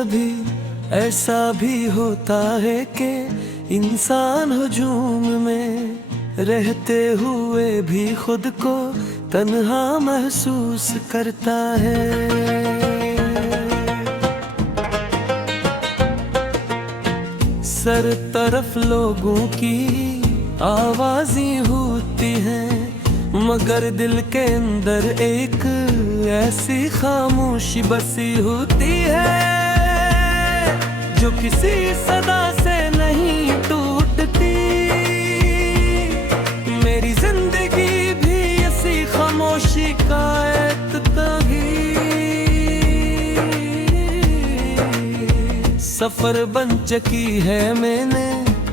कभी ऐसा भी होता है कि इंसान हुजूम में रहते हुए भी खुद को तन्हा महसूस करता है। सर तरफ लोगों की आवाज़ें होती हैं, मगर दिल के अंदर एक ऐसी खामोशी बसी होती है जो किसी सदा से नहीं टूटती। मेरी जिंदगी भी इसी खामोशी का एक तभी सफर बन चुकी है। मैंने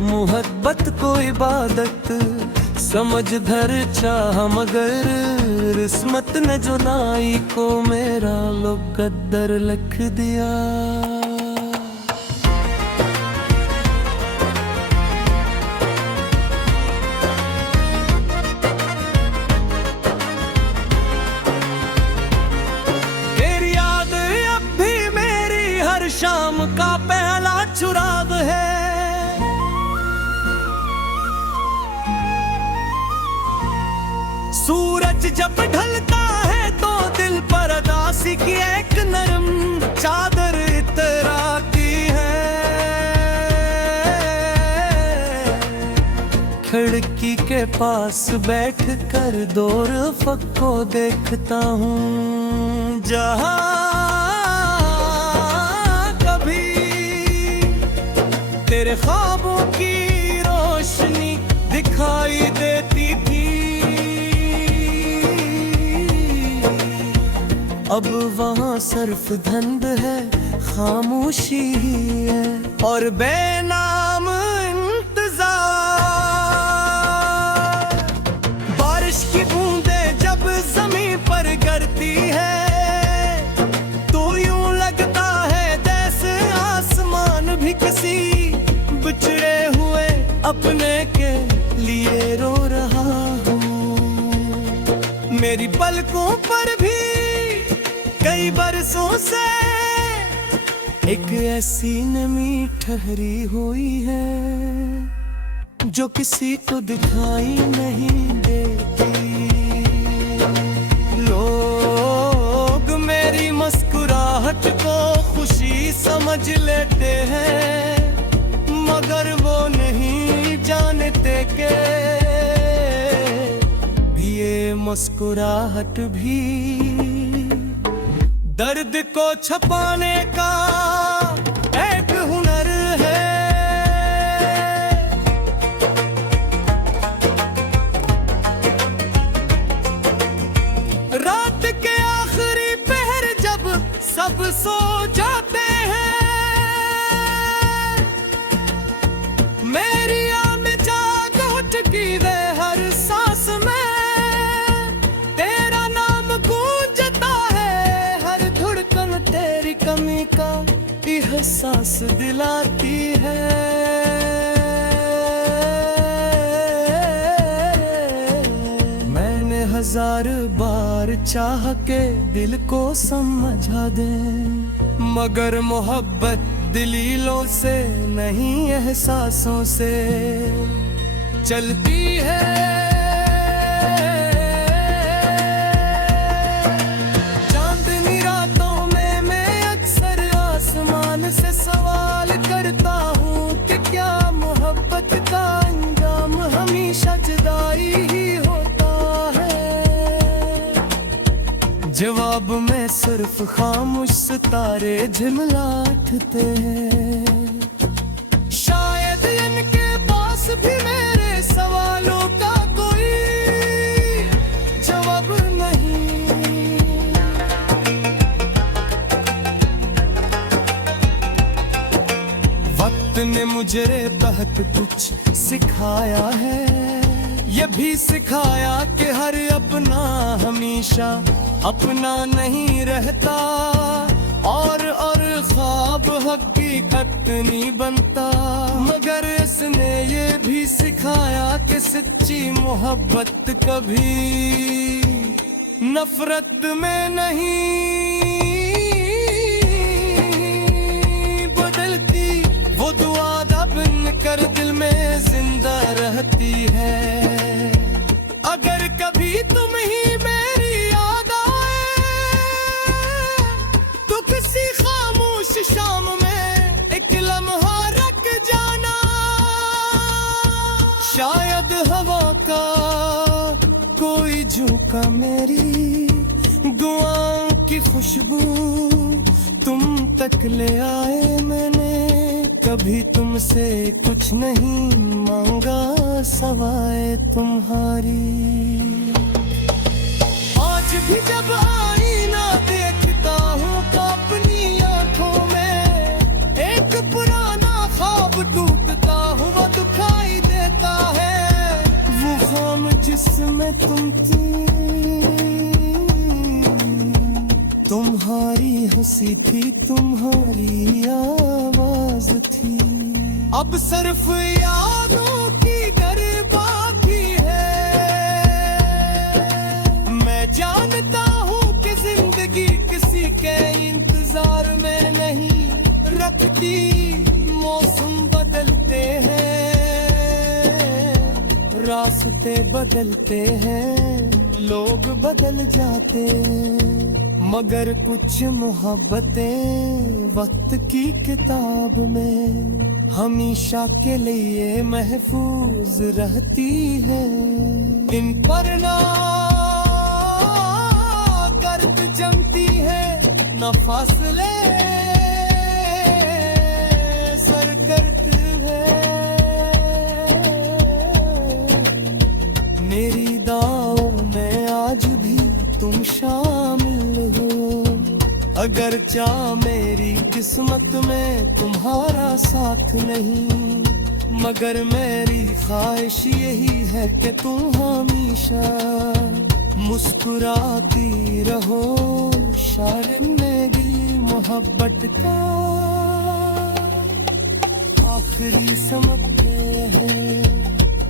मोहब्बत को इबादत समझ धर चाह, मगर किस्मत ने जुदाई को मेरा मुकद्दर लिख दिया। तेरी याद अब भी मेरी हर शाम का पहला चुराग है। सूरज जब ढलता है तो दिल पर उदासी की एक नरम चादर इतराती है। खिड़की के पास बैठ कर दूर फक को देखता हूँ, जहाँ कभी तेरे ख्वाबों की रोशनी दिखाई देती थी। अब वहाँ सिर्फ धुंध है, खामोशी ही है और बेनाम इंतजार। बारिश की बूंदें जब जमीन पर गिरती है तो यूं लगता है जैसे आसमान भी किसी बिछड़े हुए अपने के लिए रो रहा हूँ। मेरी पलकों पर भी कई बरसों से एक ऐसी नमी ठहरी हुई है जो किसी को दिखाई नहीं देती। लोग मेरी मुस्कुराहट को खुशी समझ लेते हैं, मगर वो नहीं जानते कि ये मुस्कुराहट भी दर्द को छुपाने का एक हुनर है। रात के आखिरी पहर जब सब सो जाते हैं, मेरी आंखें जाग उठती है हर सांस में। कमी का एहसास दिलाती है। मैंने हजार बार चाह के दिल को समझा दे, मगर मोहब्बत दलीलों से नहीं एहसासों से चलती है। से सवाल करता हूँ कि क्या मोहब्बत का अंजाम हमेशा जुदाई ही होता है। जवाब में सिर्फ खामोश सितारे झिलमिलाते हैं। शायद इनके पास भी मेरे सवालों का कोई जवाब नहीं। वक्त ने मुझे बहुत कुछ सिखाया है, ये भी सिखाया कि हर अपना हमेशा अपना नहीं रहता, और ख्वाब हकीकत नहीं बनता। मगर इसने ये भी सिखाया कि सच्ची मोहब्बत कभी नफरत में नहीं कर दिल में जिंदा रहती है। अगर कभी तुम ही मेरी याद आए तो किसी खामोश शाम में एक लम्हा रख जाना। शायद हवा का कोई झोंका मेरी दुआओं की खुशबू तुम तक ले आए। मैंने कभी तुमसे कुछ नहीं मांगा सवाए तुम्हारी। आज भी जब आईना देखता हूँ तो अपनी आंखों में एक पुराना ख्वाब टूटता हुआ दिखाई देता है। वो ख्वाब जिसमें तुम थी, तुम्हारी हंसी थी, तुम्हारी आवाज थी। अब सिर्फ यादों की घर बाकी है। मैं जानता हूँ कि जिंदगी किसी के इंतजार में नहीं रखती। मौसम बदलते हैं, रास्ते बदलते हैं, लोग बदल जाते हैं, मगर कुछ मोहब्बतें वक्त की किताब में हमेशा के लिए महफूज रहती है। इन पर ना गर्द जमती है न फासले सर करते हैं। मेरी दाव में आज भी तुम शामिल हो। अगर चाह मेरी किस्मत में तुम्हारा साथ नहीं, मगर मेरी ख्वाहिश यही है कि तुम हमेशा मुस्कुराती रहो। शायर मेरी मोहब्बत का आखिरी समझते हैं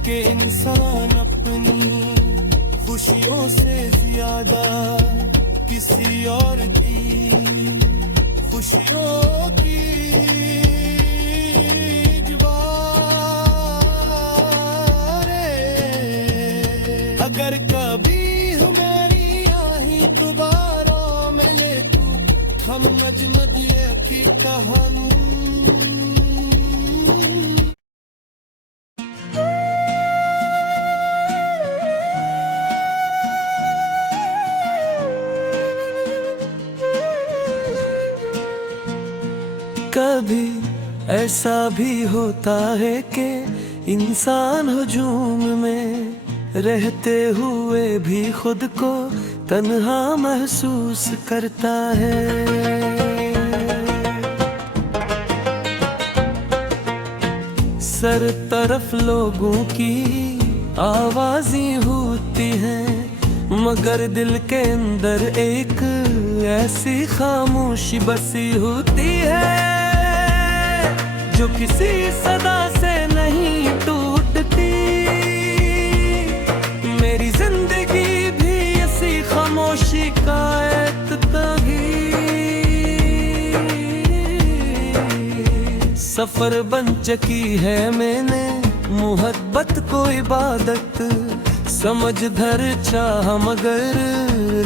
कि इंसान अपनी खुशियों से ज्यादा किसी और की खुशियों की जुबारे। अगर कभी हमारी आही दोबारा मिले तो हम मजनबिया की कहानी। कभी ऐसा भी होता है कि इंसान हुजूम में रहते हुए भी खुद को तन्हा महसूस करता है। सर तरफ लोगों की आवाज़ें होती हैं, मगर दिल के अंदर एक ऐसी खामोशी बसी होती है जो किसी सदा से नहीं टूटती। मेरी जिंदगी भी इसी खामोशी का एक तभी सफर बन चुकी है। मैंने मोहब्बत को इबादत समझ धर चाह, मगर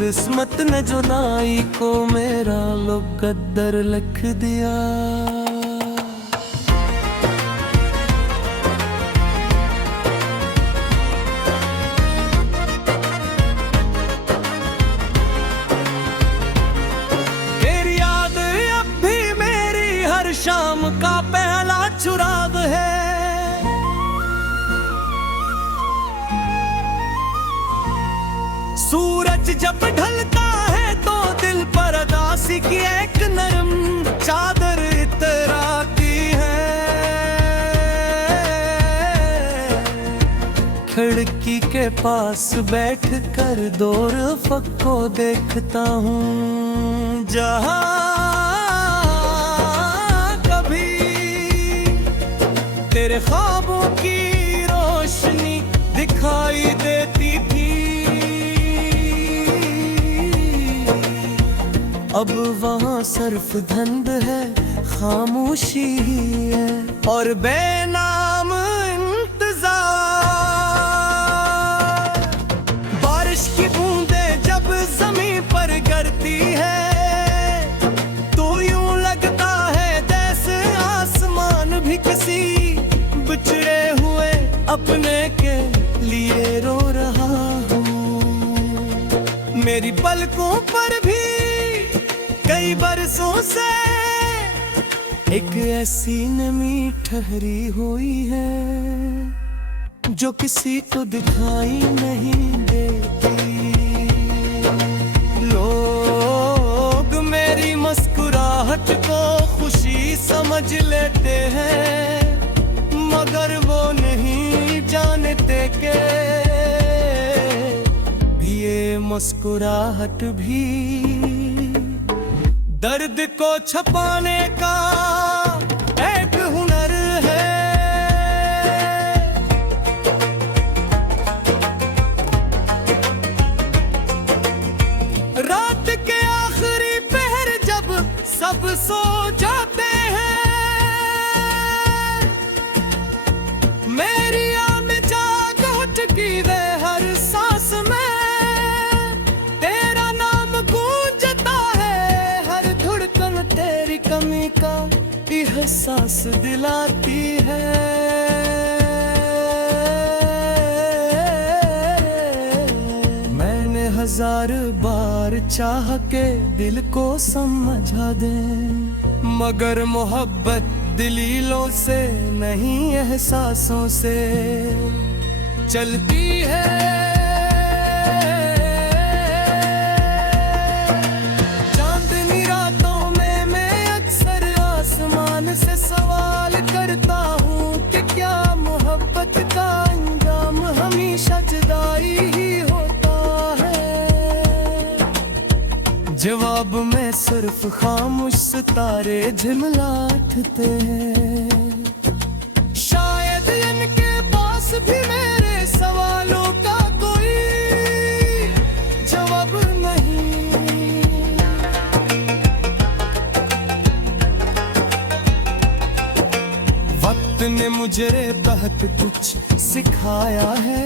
किस्मत ने जुदाई को मेरा मुकद्दर लिख दिया। तेरी याद अब भी मेरी हर शाम का पहला चुराग है। सूरज जब ढलता है तो दिल पर उदासी की एक नरम चादर इतराती है। खिड़की के पास बैठ कर दूर फक को देखता हूँ, जहाँ कभी तेरे ख्वाबों की रोशनी दिखाई देती थी। अब वहाँ सिर्फ धुंध है, खामोशी ही है और बेनाम अपने के लिए रो रहा हूँ। मेरी पलकों पर भी कई बरसों से एक ऐसी नमी ठहरी हुई है जो किसी को दिखाई नहीं देती। लोग मेरी मुस्कुराहट को खुशी समझ लेते हैं, मगर वो नहीं जानते कि ये मुस्कुराहट भी दर्द को छुपाने का एक हुनर है। रात के आखिरी पहर जब सब सो जाते हैं, मेरी आँख में जाग उठती है हर सांस में। तेरा नाम गूंजता है, हर धड़कन तेरी कमी का एहसास दिलाती है। मैंने हजार बार चाह के दिल को समझा दे, मगर मोहब्बत दलीलों से नहीं एहसासों से चलती है। चांदनी रातों में मैं अक्सर आसमान से सवाल करता हूँ कि क्या मोहब्बत का अंजाम हमेशा जुदाई ही होता है। जवाब में सिर्फ खामोश सितारे झिलमिलाते हैं। शायद इनके पास भी मेरे सवालों का कोई जवाब नहीं। वक्त ने मुझे बहुत कुछ सिखाया है,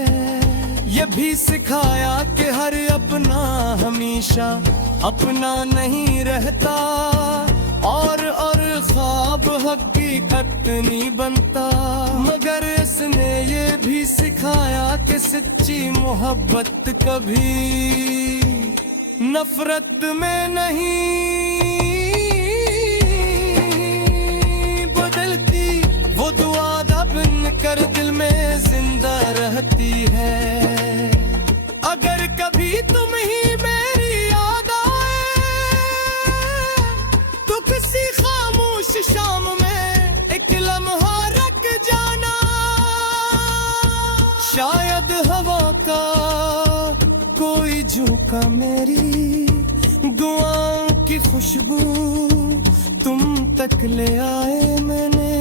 ये भी सिखाया कि हर अपना हमेशा अपना नहीं रहता, और ख्वाब हकीकत नहीं बनता। मगर इसने ये भी सिखाया कि सच्ची मोहब्बत कभी नफरत में नहीं बदलती। वो दुआ दबन कर दिल में जिंदा रहती है। अगर कभी तुम ही मेरी याद तो किसी खामोश शाम में एक लम्हा रख जाना। शायद हवा का कोई झोंका मेरी दुआओं की खुशबू तुम तक ले आए। मैंने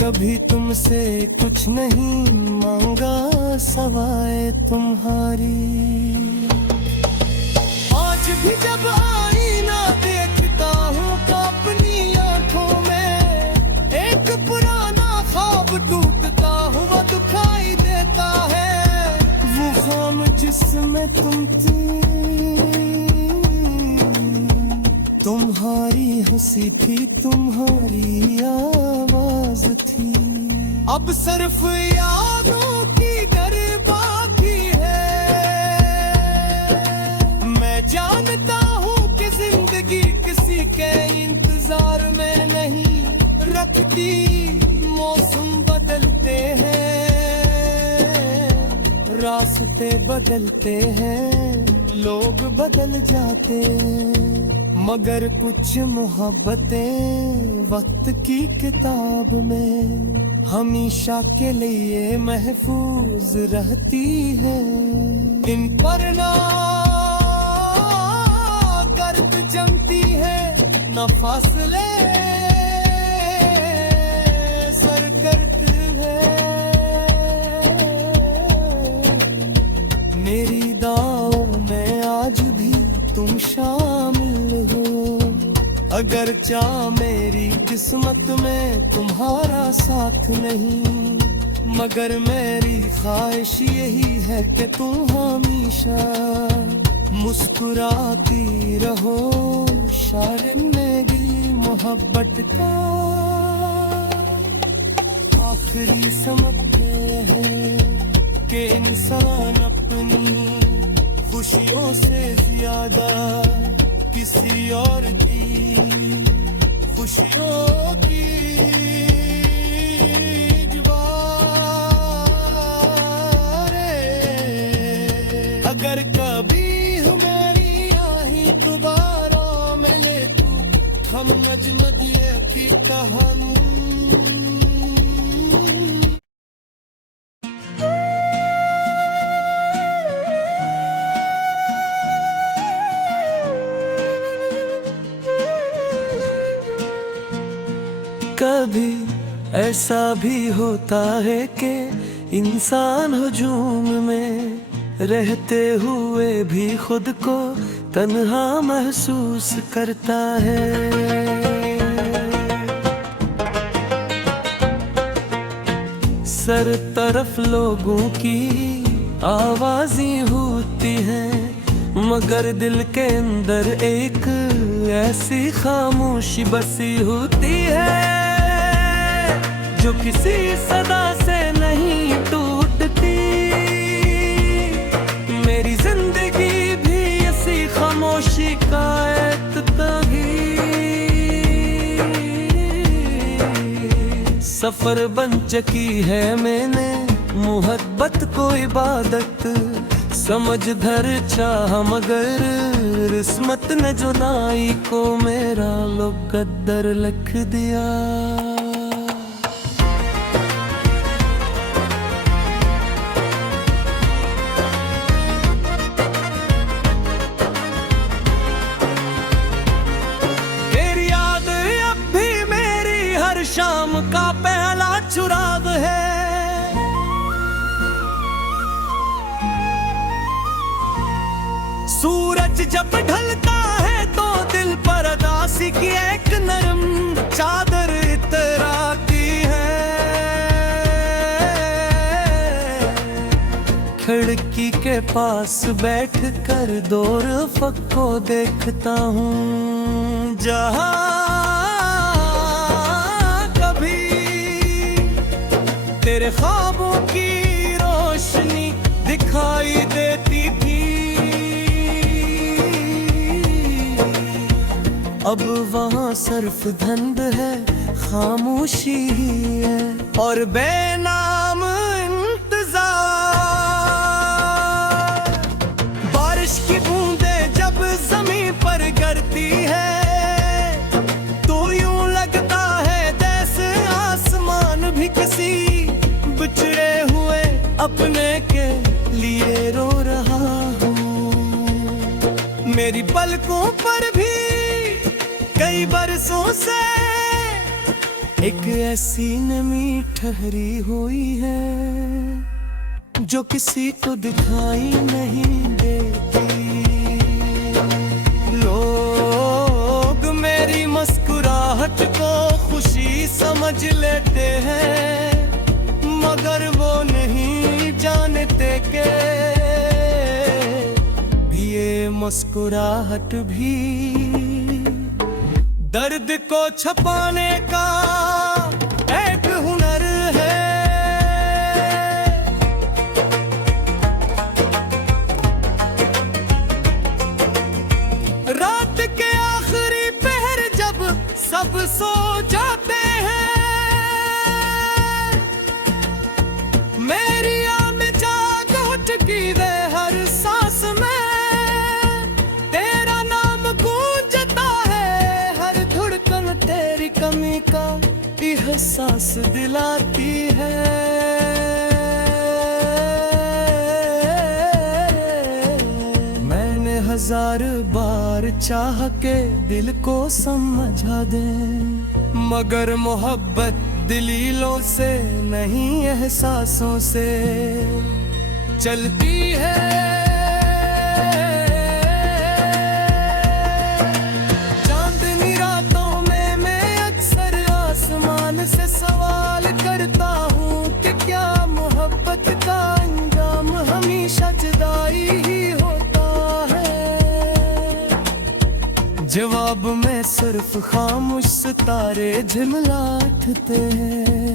कभी तुमसे कुछ नहीं मांगा सवाए तुम्हारी। आज भी जब आईना देखता हूँ तो अपनी आंखों में एक पुराना ख्वाब टूटता हुआ दिखाई देता है। वो ख्वाब जिसमें तुम थी, तुम्हारी हंसी थी, तुम्हारी आवाज थी। अब सिर्फ यादों की घर बाकी है। मैं जानता हूँ कि जिंदगी किसी के इंतजार में नहीं रखती। मौसम बदलते हैं, रास्ते बदलते हैं, लोग बदल जाते हैं, मगर कुछ मोहब्बतें वक्त की किताब में हमेशा के लिए महफूज रहती है। इन पर ना गर्द जमती है, न फासले सर करते हैं। मेरी दाव में आज भी तुम शामिल हो। अगर चाह मेरी किस्मत में तुम्हारा साथ नहीं, मगर मेरी ख्वाहिश यही है कि तुम हमेशा मुस्कुराती रहो। शायद मेरी मोहब्बत का आखिरी समझते हैं कि इंसान अपनी खुशियों से ज्यादा किसी और की खुशियों की जुबारे। अगर कभी हमारी आही दोबारा मिले तू हम मजमदिए की कहानी। कभी ऐसा भी होता है कि इंसान हुजूम में रहते हुए भी खुद को तन्हा महसूस करता है। सर तरफ लोगों की आवाज़ें होती हैं, मगर दिल के अंदर एक ऐसी खामोशी बसी होती है जो किसी सदा से नहीं टूटती। मेरी जिंदगी भी इसी खामोशी का एक तभी सफर बन चुकी है। मैंने मोहब्बत को इबादत समझ धर चाह, मगर किस्मत ने जुदाई को मेरा मुकद्दर लिख दिया। तेरी याद अब भी मेरी हर शाम का पहला चुराग है। सूरज जब ढलता है तो दिल पर उदासी की एक नरम चादर इतराती है। खिड़की के पास बैठ कर दूर फक को देखता हूँ, जहाँ कभी तेरे ख्वाबों की रोशनी दिखाई देती थी। अब वहाँ सिर्फ धुंध है, खामोशी ही है और बेनाम इंतजार। बारिश की बूंदें जब जमीन पर गिरती है तो यूं लगता है जैसे आसमान भी किसी बिछड़े हुए अपने के लिए रो रहा हूँ। मेरी पलकों पर भी कई बरसों से एक ऐसी नमी ठहरी हुई है जो किसी को दिखाई नहीं देती। लोग मेरी मुस्कुराहट को खुशी समझ लेते हैं, मगर वो नहीं जानते कि ये मुस्कुराहट भी दर्द को छुपाने का एक हुनर है। रात के आखिरी पहर जब सब सो जाते हैं, मेरी आंखें जाग उठती है हर सांस में। कमी का एहसास दिलाती है। मैंने हजार बार चाह के दिल को समझा दे, मगर मोहब्बत दलीलों से नहीं एहसासों से चलती है। से सवाल करता हूँ कि क्या मोहब्बत का अंजाम हमेशा जुदाई ही होता है। जवाब में सिर्फ खामोश सितारे झिलमिलाते हैं।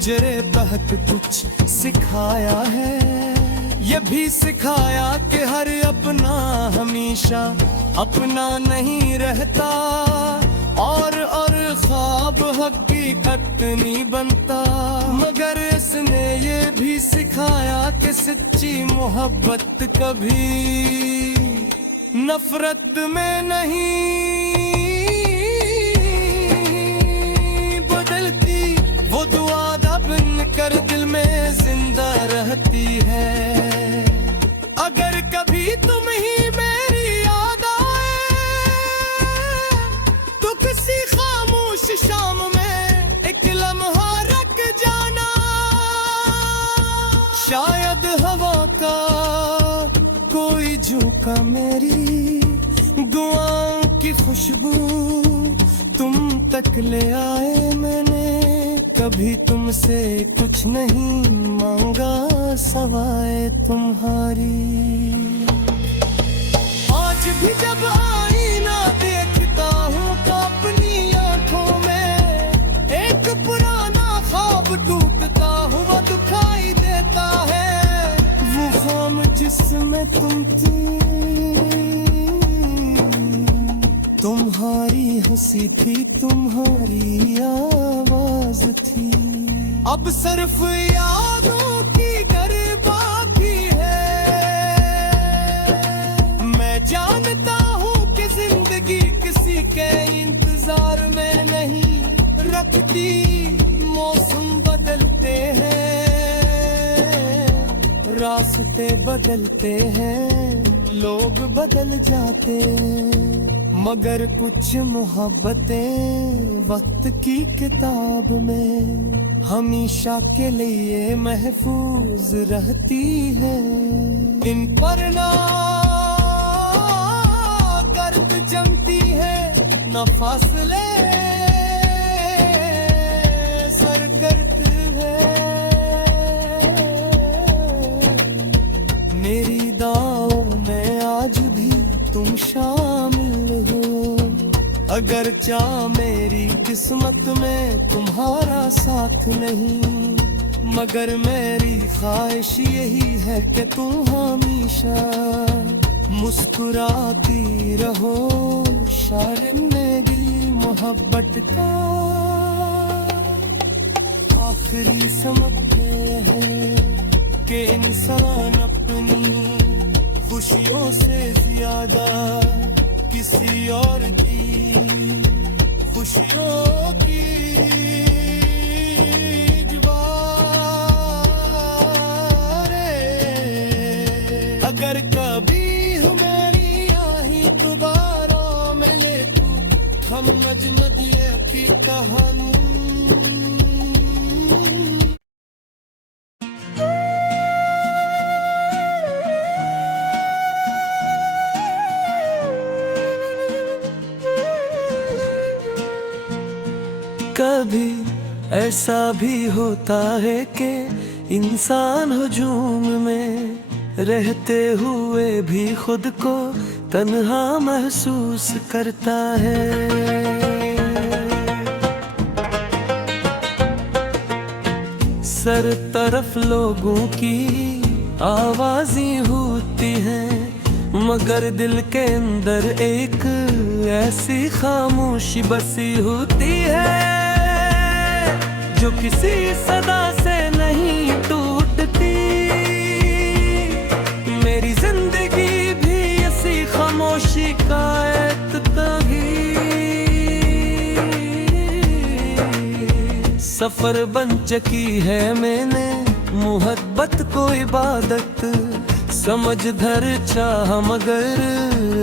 मुझे बहक कुछ सिखाया है, ये भी सिखाया कि हर अपना हमेशा अपना नहीं रहता, और ख्वाब हकीकत नहीं बनता। मगर इसने ये भी सिखाया कि सच्ची मोहब्बत कभी नफरत में नहीं बदलती, वो दुआ दबन कर दिल में जिंदा रहती है। अगर कभी तुम ही मेरी याद आए तो किसी खामोश शाम में एक लम्हा रख जाना, शायद हवा का कोई झोंका मेरी दुआओं की खुशबू तुम तक ले आए। मैंने कभी तुमसे कुछ नहीं मांगा सवाए तुम्हारी। आज भी जब आईना देखता हूँ तो अपनी आंखों में एक पुराना ख्वाब टूटता हुआ दिखाई देता है। वो ख्वाब जिसमें तुम थी, तुम्हारी हंसी थी, तुम्हारी आवाज थी। अब सिर्फ यादों की घर बाकी है। मैं जानता हूँ कि जिंदगी किसी के इंतजार में नहीं रखती। मौसम बदलते हैं, रास्ते बदलते हैं, लोग बदल जाते हैं, मगर कुछ मोहब्बतें वक्त की किताब में हमेशा के लिए महफूज रहती है। इन पर ना गर्द जमती है, न फासले सर करते हैं। मेरी दाव में आज भी तुम शामिल हो, अगर चाह मेरी किस्मत में तुम्हारा साथ नहीं, मगर मेरी ख्वाहिश यही है कि तुम हमेशा मुस्कुराती रहो। शायर मेरी मोहब्बत का आखिरी समझते हैं कि इंसान अपनी खुशियों से ज्यादा किसी और की खुशियों की जुबारे। अगर कभी हमारी आही दोबारा मिले तो हम अजनबियों की कहानी। कभी ऐसा भी होता है कि इंसान हुजूम में रहते हुए भी खुद को तन्हा महसूस करता है। सर तरफ लोगों की आवाज़ें होती हैं, मगर दिल के अंदर एक ऐसी खामोशी बसी होती है जो किसी सदा से नहीं टूटती। मेरी जिंदगी भी इसी खामोशी का एक तभी सफर बन चुकी है। मैंने मोहब्बत को इबादत समझ धर चाह, मगर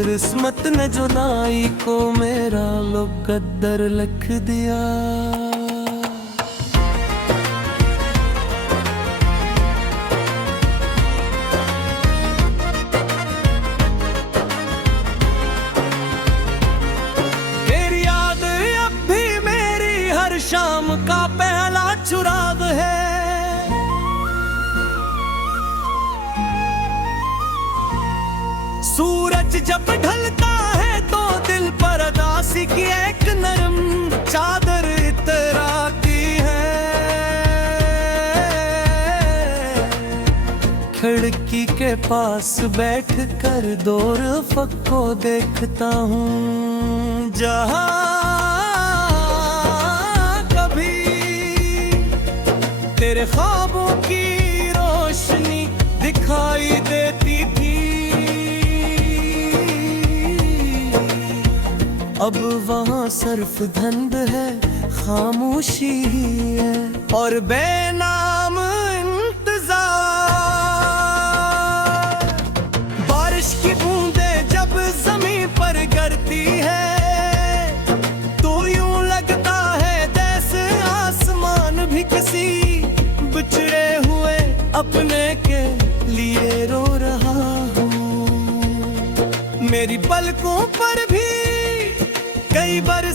किस्मत ने जुदाई को मेरा मुकद्दर लिख दिया। तेरी याद अब भी मेरी हर शाम का पहला चुराग है। सूरज जब ढलता है तो दिल पर उदासी की एक नरम चादर इतराती है। खिड़की के पास बैठ कर दूर को देखता हूँ, जहाँ कभी तेरे ख्वाबों की रोशनी दिखाई देती थी, अब वहाँ सिर्फ धुंध है, खामोशी है और बेनाम इंतजार। बारिश की बूंदें जब ज़मीन पर गिरती है तो यूं लगता है जैसे आसमान भी किसी बिछड़े हुए अपने के लिए रो रहा हूँ। मेरी पलकों पर भी कई बार